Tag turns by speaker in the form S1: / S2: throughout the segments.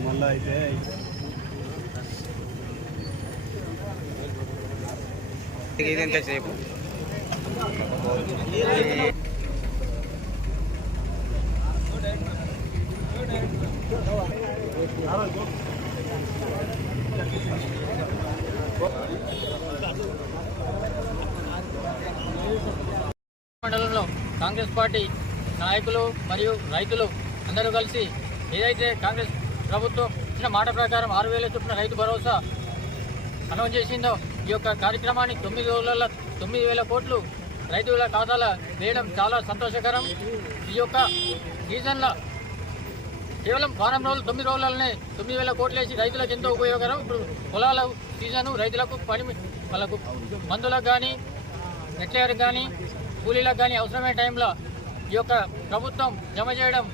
S1: మళ్ళీ అయితే
S2: ఇదెంత సేపు
S3: మండలంలో కాంగ్రెస్ పార్టీ నాయకులు మరియు రైతులు అందరూ కలిసి ఏదైతే కాంగ్రెస్ ప్రభుత్వం ఇచ్చిన మాట ప్రకారం ఆరు వేల చొప్పున రైతు భరోసా అనౌన్స్ చేసిందో ఈ యొక్క కార్యక్రమాన్ని తొమ్మిది రోజుల తొమ్మిది వేల కోట్లు రైతుల ఖాతాల వేయడం చాలా సంతోషకరం. ఈ యొక్క సీజన్లో కేవలం వారం రోజులు తొమ్మిది రోజులనే తొమ్మిది వేల కోట్లు వేసి రైతులకు ఎంతో ఉపయోగకరం. ఇప్పుడు పొలాల సీజను రైతులకు పని వాళ్ళకు మందులకు కానీ నెట్లేయర్కి కానీ కూలీలకు కానీ అవసరమైన టైంలో ఈ యొక్క ప్రభుత్వం జమ చేయడం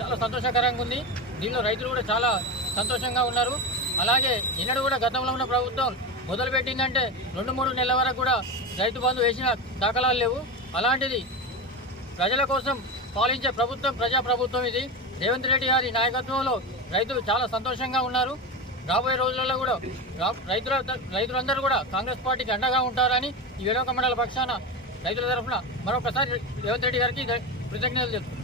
S3: చాలా సంతోషకరంగా ఉంది. దీనిలో రైతులు కూడా చాలా సంతోషంగా ఉన్నారు. అలాగే ఎన్నడూ కూడా గతంలో ఉన్న ప్రభుత్వం మొదలుపెట్టిందంటే రెండు మూడు నెలల వరకు కూడా రైతు బంధు వేసిన దాఖలాలు లేవు. అలాంటిది ప్రజల కోసం పాలించే ప్రభుత్వం ప్రజా ప్రభుత్వం ఇది. రేవంత్ రెడ్డి గారి నాయకత్వంలో రైతులు చాలా సంతోషంగా ఉన్నారు. రాబోయే రోజులలో కూడా రా- రైతుల రైతులందరూ కూడా కాంగ్రెస్ పార్టీకి అండగా ఉంటారని ఈ వినోక మండల పక్షాన రైతుల తరఫున మరొకసారి రేవంత్ రెడ్డి గారికి కృతజ్ఞతలు తెలుపుతున్నాను